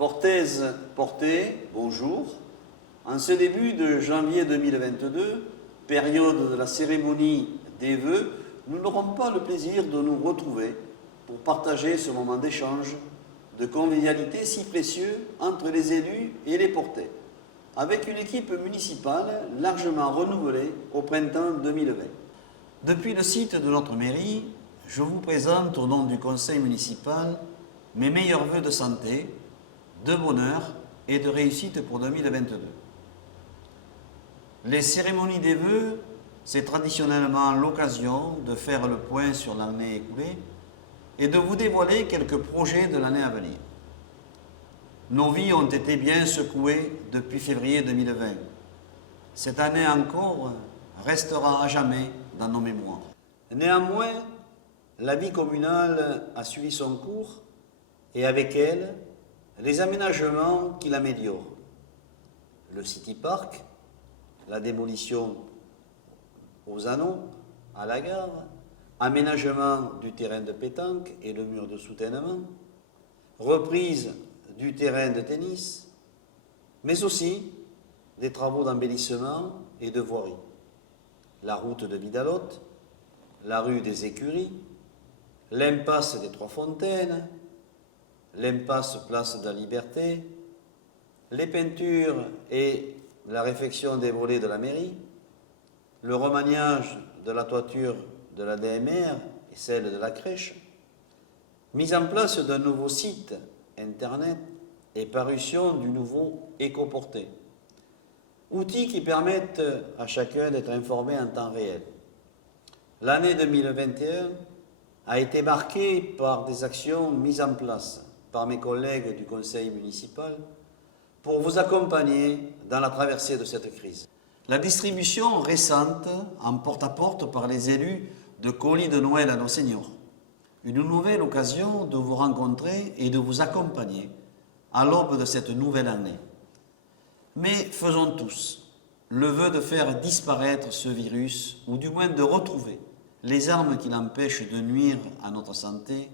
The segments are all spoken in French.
Portaises, portées, bonjour. En ce début de janvier 2022, période de la cérémonie des vœux, nous n'aurons pas le plaisir de nous retrouver pour partager ce moment d'échange, de convivialité si précieux entre les élus et les portés, avec une équipe municipale largement renouvelée au printemps 2020. Depuis le site de notre mairie, je vous présente au nom du conseil municipal mes meilleurs vœux de santé, de bonheur et de réussite pour 2022. Les cérémonies des vœux, c'est traditionnellement l'occasion de faire le point sur l'année écoulée et de vous dévoiler quelques projets de l'année à venir. Nos vies ont été bien secouées depuis février 2020. Cette année encore restera à jamais dans nos mémoires. Néanmoins, la vie communale a suivi son cours et avec elle, les aménagements qui l'améliorent. Le City Park, la démolition aux Anneaux, à la gare, aménagement du terrain de pétanque et le mur de soutènement, reprise du terrain de tennis, mais aussi des travaux d'embellissement et de voirie. La route de Vidalotte, la rue des Écuries, l'impasse des Trois Fontaines, l'impasse place de la Liberté, les peintures et la réfection des volets de la mairie, le remaniage de la toiture de la DMR et celle de la crèche, mise en place d'un nouveau site internet et parution du nouveau écoporté, outils qui permettent à chacun d'être informé en temps réel. L'année 2021 a été marquée par des actions mises en place par mes collègues du conseil municipal pour vous accompagner dans la traversée de cette crise. La distribution récente en porte-à-porte par les élus de colis de Noël à nos seniors. Une nouvelle occasion de vous rencontrer et de vous accompagner à l'aube de cette nouvelle année. Mais faisons tous le vœu de faire disparaître ce virus, ou du moins de retrouver les armes qui l'empêchent de nuire à notre santé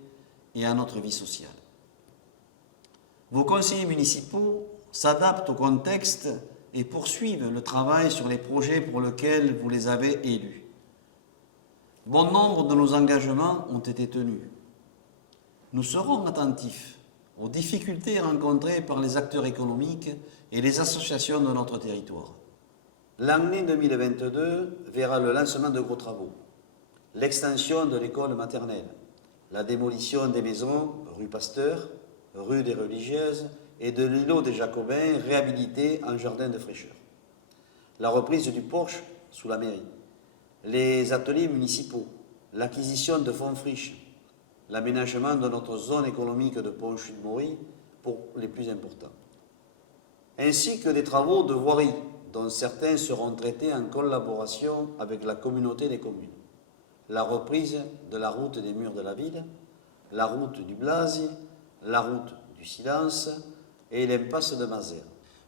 et à notre vie sociale. Vos conseillers municipaux s'adaptent au contexte et poursuivent le travail sur les projets pour lesquels vous les avez élus. Bon nombre de nos engagements ont été tenus. Nous serons attentifs aux difficultés rencontrées par les acteurs économiques et les associations de notre territoire. L'année 2022 verra le lancement de gros travaux, l'extension de l'école maternelle, la démolition des maisons rue Pasteur, rue des Religieuses et de l'îlot des Jacobins réhabilité en jardin de fraîcheur, la reprise du porche sous la mairie, les ateliers municipaux, l'acquisition de fonds friches, l'aménagement de notre zone économique de Pont-Chute-Maury pour les plus importants, ainsi que des travaux de voirie dont certains seront traités en collaboration avec la communauté des communes, la reprise de la route des murs de la ville, la route du Blasi, la route du Silence et l'impasse de Mazères.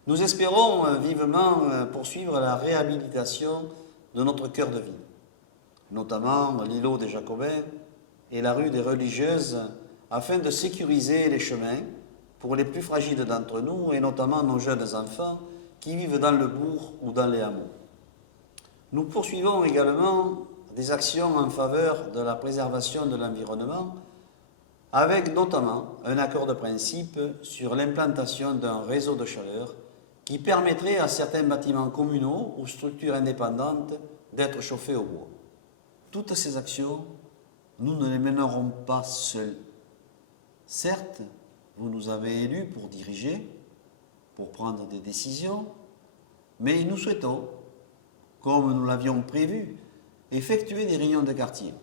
Nous espérons vivement poursuivre la réhabilitation de notre cœur de ville, notamment l'îlot des Jacobins et la rue des Religieuses, afin de sécuriser les chemins pour les plus fragiles d'entre nous, et notamment nos jeunes enfants qui vivent dans le bourg ou dans les hameaux. Nous poursuivons également des actions en faveur de la préservation de l'environnement, avec notamment un accord de principe sur l'implantation d'un réseau de chaleur qui permettrait à certains bâtiments communaux ou structures indépendantes d'être chauffés au bois. Toutes ces actions, nous ne les mènerons pas seuls. Certes, vous nous avez élus pour diriger, pour prendre des décisions, mais nous souhaitons, comme nous l'avions prévu, effectuer des réunions de quartier,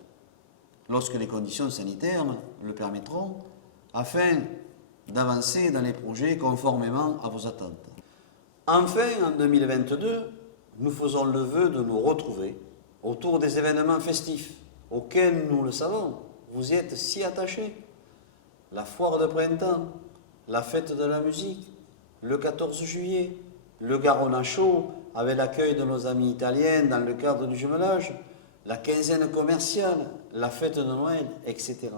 lorsque les conditions sanitaires le permettront, afin d'avancer dans les projets conformément à vos attentes. Enfin, en 2022, nous faisons le vœu de nous retrouver autour des événements festifs, auxquels, nous le savons, vous y êtes si attachés. La foire de printemps, la fête de la musique, le 14 juillet, le Garona Show, avec l'accueil de nos amis italiens dans le cadre du jumelage, la quinzaine commerciale, la fête de Noël, etc.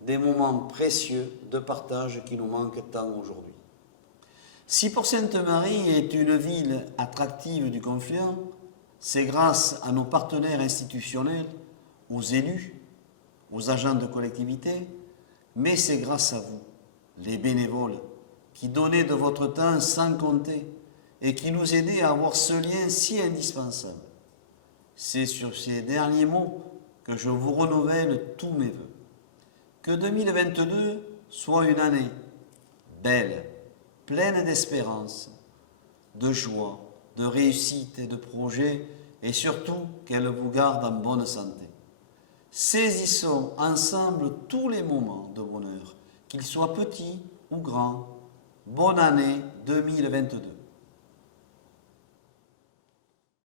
Des moments précieux de partage qui nous manquent tant aujourd'hui. Si Port Sainte-Marie est une ville attractive du Confluent, c'est grâce à nos partenaires institutionnels, aux élus, aux agents de collectivité, mais c'est grâce à vous, les bénévoles, qui donnez de votre temps sans compter et qui nous aidez à avoir ce lien si indispensable. C'est sur ces derniers mots que je vous renouvelle tous mes vœux. Que 2022 soit une année belle, pleine d'espérance, de joie, de réussite et de projets, et surtout qu'elle vous garde en bonne santé. Saisissons ensemble tous les moments de bonheur, qu'ils soient petits ou grands. Bonne année 2022.